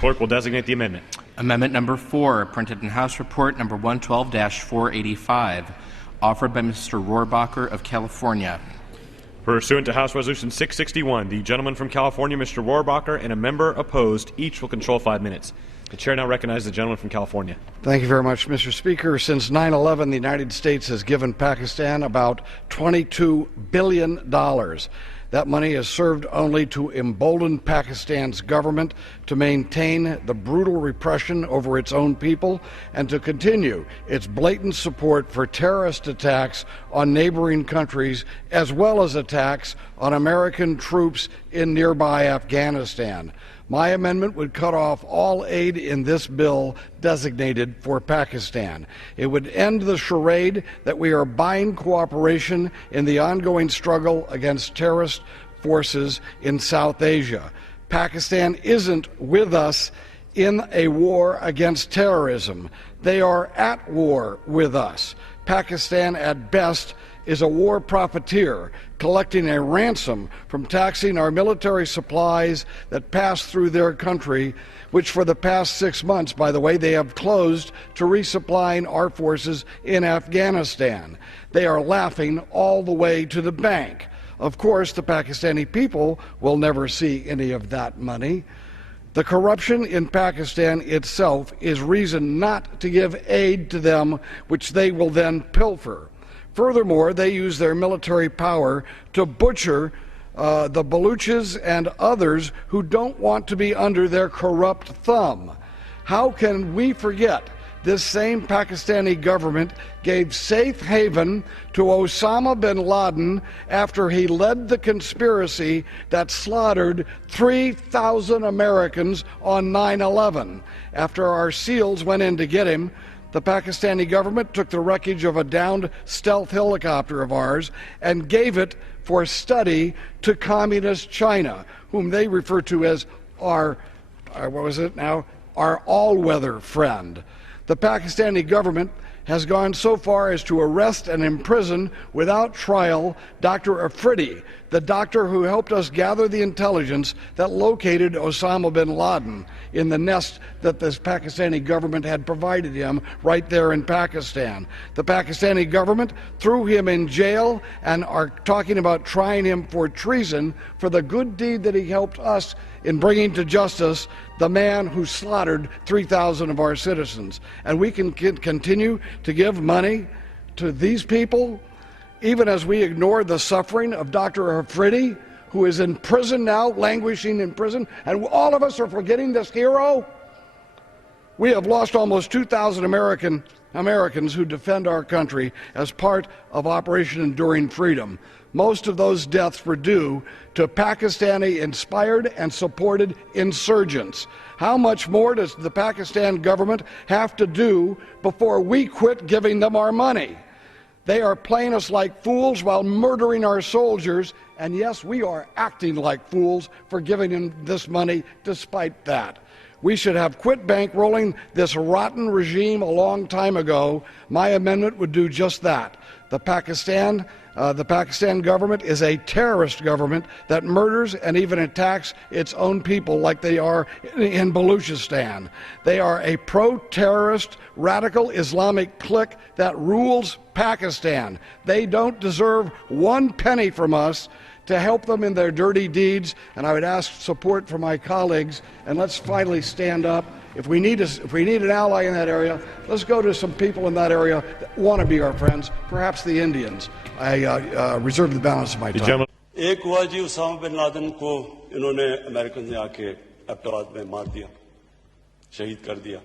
Clerk will designate the amendment. Amendment number 4, printed in House Report number 112-485, offered by Mr. Rohrabacher of California. Pursuant to House Resolution 661, the gentleman from California, Mr. Rohrabacher, and a member opposed, each will control 5 minutes. The chair now recognizes the gentleman from California. Thank you very much, Mr. Speaker. Since 9/11, the United States has given Pakistan about $22 billion. That money has served only to embolden Pakistan's government to maintain the brutal repression over its own people and to continue its blatant support for terrorist attacks on neighboring countries as well as attacks on American troops in nearby Afghanistan. My amendment would cut off all aid in this bill designated for Pakistan. It would end the charade that we are buying cooperation in the ongoing struggle against terrorist forces in South Asia. Pakistan isn't with us in a war against terrorism. They are at war with us. Pakistan, at best, is a war profiteer, collecting a ransom from taxing our military supplies that pass through their country, which for the past 6 months, by the way, they have closed to resupplying our forces in Afghanistan. They are laughing all the way to the bank. Of course, the Pakistani people will never see any of that money. The corruption in Pakistan itself is reason not to give aid to them, which they will then pilfer. Furthermore, they use their military power to butcher the Baluchis and others who don't want to be under their corrupt thumb. How can we forget this same Pakistani government gave safe haven to Osama bin Laden after he led the conspiracy that slaughtered 3,000 Americans on 9/11. After our SEALs went in to get him, the Pakistani government took the wreckage of a downed stealth helicopter of ours and gave it for study to communist China, whom they refer to as our all-weather friend. The Pakistani government has gone so far as to arrest and imprison without trial Dr. Afridi, the doctor who helped us gather the intelligence that located Osama bin Laden in the nest that this Pakistani government had provided him right there in Pakistan. The Pakistani government threw him in jail and are talking about trying him for treason for the good deed that he helped us in bringing to justice the man who slaughtered 3,000 of our citizens. And we can continue to give money to these people even as we ignore the suffering of Dr. Afridi, who is in prison now, languishing in prison, and all of us are forgetting this hero? We have lost almost 2,000 Americans who defend our country as part of Operation Enduring Freedom. Most of those deaths were due to Pakistani-inspired and supported insurgents. How much more does the Pakistan government have to do before we quit giving them our money? They are playing us like fools while murdering our soldiers, and yes, we are acting like fools for giving them this money despite that. We should have quit bankrolling this rotten regime a long time ago. My amendment would do just that. The Pakistan government is a terrorist government that murders and even attacks its own people like they are in Baluchistan. They are a pro-terrorist, radical Islamic clique that rules Pakistan. They don't deserve 1 penny from us to help them in their dirty deeds, and I would ask support from my colleagues, and let's finally stand up. If we need an ally in that area, let's go to some people in that area that want to be our friends, perhaps the Indians. I reserve the balance of my time. एक हुआ जी Usama bin Laden को इन्होंने American ने आके अब्टाबाद में मार दिया, शहीद कर दिया।